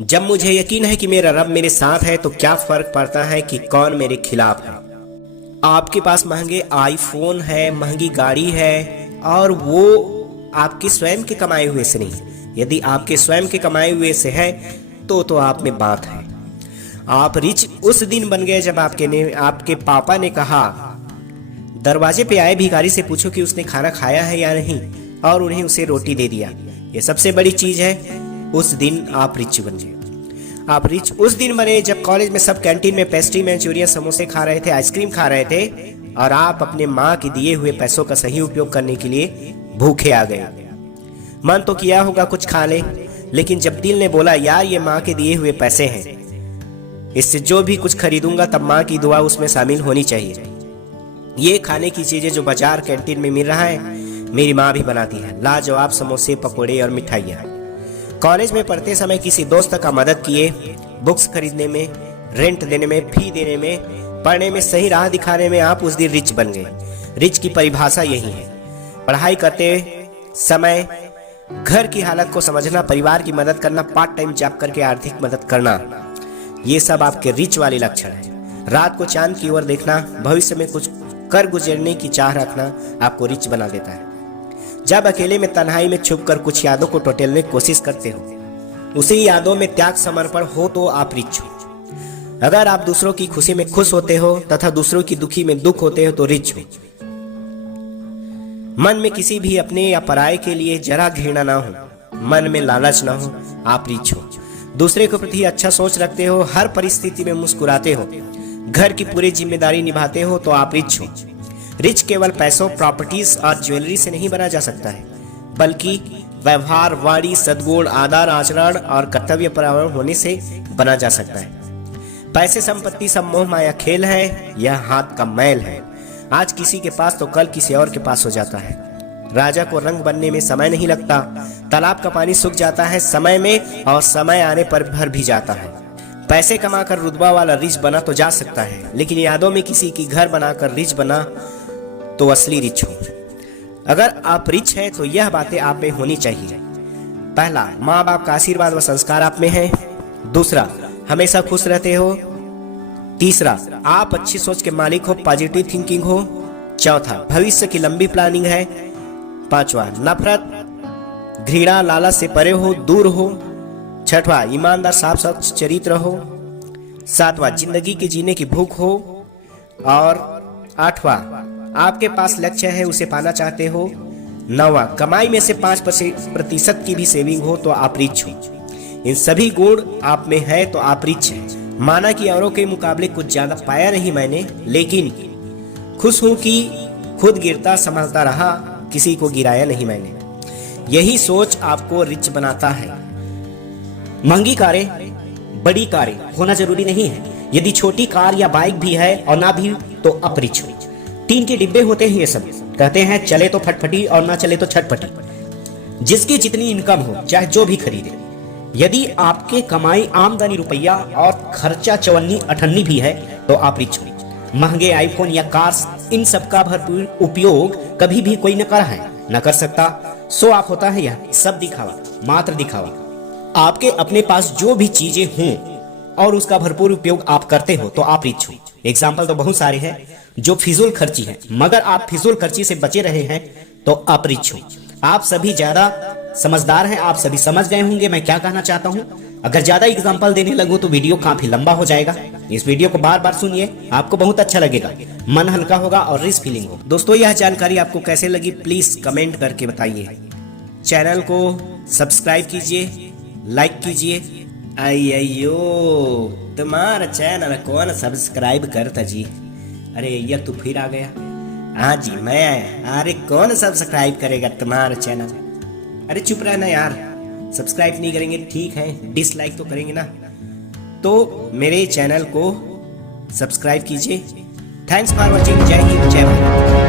जब मुझे यकीन है कि मेरा रब मेरे साथ है तो क्या फर्क पड़ता है कि कौन मेरे खिलाफ है। आपके पास महंगे आईफोन है, महंगी गाड़ी है, और वो आपके स्वयं के कमाए हुए से नहीं। यदि आपके स्वयं के कमाए हुए से है तो आप में बात है। आप रिच उस दिन बन गए जब आपके पापा ने कहा, दरवाजे पे आए भिखारी से पूछो कि उसने खाना खाया है या नहीं, और उन्हें उसे रोटी दे दिया। ये सबसे बड़ी चीज है। उस दिन आप रिच बन गए। आप रिच उस दिन बने जब कॉलेज में सब कैंटीन में पेस्ट्री, मंचूरियन, समोसे खा रहे थे, आइसक्रीम खा रहे थे, और आप अपने माँ के दिए हुए पैसों का सही उपयोग करने के लिए भूखे आ गए। मन तो किया होगा कुछ खा ले, लेकिन जब दिल ने बोला यार ये माँ के दिए हुए पैसे हैं, इससे जो भी कुछ खरीदूंगा तब माँ की दुआ उसमें शामिल होनी चाहिए। ये खाने की चीजें जो बाजार कैंटीन में मिल रहा है मेरी माँ भी बनाती है, लाजवाब समोसे, पकोड़े और मिठाइयाँ। कॉलेज में पढ़ते समय किसी दोस्त का मदद किए, बुक्स खरीदने में, रेंट देने में, फी देने में, पढ़ने में सही राह दिखाने में आप उस दिन रिच बन गए। रिच की परिभाषा यही है। पढ़ाई करते समय घर की हालत को समझना, परिवार की मदद करना, पार्ट टाइम जॉब करके आर्थिक मदद करना, ये सब आपके रिच वाले लक्षण है। रात को चांद की ओर देखना, भविष्य में कुछ कर गुजरने की चाह रखना आपको रिच बना देता है। जब अकेले में तन्हाई में छुपकर कुछ यादों को टटोलने की कोशिश करते हो, उसी यादों में त्याग समर्पण हो तो आप रिच हो। अगर आप दूसरों की खुशी में खुश होते हो तथा दूसरों की दुखी में दुख होते हो तो रिच हो। मन में किसी भी अपने या पराये के लिए जरा घृणा ना हो, मन में लालच ना हो, आप रिच हो। दूसरे के प्रति अच्छा सोच रखते हो, हर परिस्थिति में मुस्कुराते हो, घर की पूरी जिम्मेदारी निभाते हो तो आप रिच हो। रिच केवल पैसों, प्रॉपर्टीज और ज्वेलरी से नहीं बना जा सकता है, बल्कि व्यवहार, वाणी, सद्गुण, आदर, आचरण और कर्तव्य परायण होने से बना जा सकता है। पैसे, संपत्ति सब मोह माया खेल है, यह हाथ का मैल है। आज किसी के पास तो कल किसी और के पास हो जाता है। राजा को रंग बनने में समय नहीं लगता, तालाब का पानी सूख जाता है समय में, और समय आने पर भर भी जाता है। पैसे कमाकर रुतबा वाला रिच बना तो जा सकता है, लेकिन यादों में किसी की घर बनाकर रिच बना तो असली रिच हो। अगर आप रिच हैं तो यह बातें आप में होनी चाहिए। पहला, माँ बाप का आशीर्वाद व संस्कार आप में है। दूसरा, हमेशा खुश रहते हो। तीसरा, आप अच्छी सोच के मालिक हो, पॉजिटिव थिंकिंग हो। चौथा, भविष्य की लंबी प्लानिंग है। पांचवा, नफरत, घृणा, लालच से परे हो, दूर हो। छठवां, ईमानदार, साफ स्वच्छ चरित्र हो। सातवां, जिंदगी के जीने की भूख हो। और आठवां, आपके पास लक्ष्य है, उसे पाना चाहते हो। नौवां, कमाई में से 5% की भी सेविंग हो तो आप रिच हो। इन सभी गुण आप में है तो आप रिच हैं। माना कि औरों के मुकाबले कुछ ज्यादा पाया नहीं मैंने, लेकिन खुश हूं कि खुद गिरता संभलता रहा, किसी को गिराया नहीं मैंने। यही सोच आपको रिच बनाता है। महंगी कारें, बड़ी कारें होना जरूरी नहीं है। यदि छोटी कार या बाइक भी है और ना भी तो आप रिच हो। टीन के डिब्बे होते हैं ये सब, कहते हैं चले तो फटफटी और ना चले तो छटपटी। जिसकी जितनी इनकम हो चाहे जो भी खरीदे, यदि आपके कमाई आमदनी रुपया और खर्चा 54-58 भी है तो आप रिच हो। महंगे आईफोन या कार्स, इन सब का भरपूर उपयोग कभी भी कोई न करा है, न कर सकता। सो आप होता है यह सब दिखावा, मात्र दिखावा। आपके अपने पास जो भी चीजें हों और उसका भरपूर उपयोग आप करते हो तो आप रिच हो। एग्जाम्पल तो बहुत सारे हैं जो फिजूल खर्ची है, मगर आप फिजूल खर्ची से बचे रहे हैं तो आप रिच हो। आप सभी ज्यादा समझदार हैं, आप सभी समझ गए होंगे मैं क्या कहना चाहता हूं। अगर ज्यादा एग्जाम्पल देने लगूं तो वीडियो काफी लंबा हो जाएगा। इस वीडियो को बार बार सुनिए, आपको बहुत अच्छा लगेगा, मन हल्का होगा और रिच फीलिंग हो। दोस्तों, यह जानकारी आपको कैसे लगी प्लीज कमेंट करके बताइए। चैनल को सब्सक्राइब कीजिए, लाइक कीजिए। अयो, तुम्हारा चैनल कौन सब्सक्राइब करता जी? अरे यह तो फिर आ गया। हाँ जी मैं आया। अरे कौन सब्सक्राइब करेगा तुम्हारा चैनल? अरे चुप रहना यार, सब्सक्राइब नहीं करेंगे ठीक है, डिसलाइक तो करेंगे ना। तो मेरे चैनल को सब्सक्राइब कीजिए। Thanks for watching. जय हिंद, जय भारत।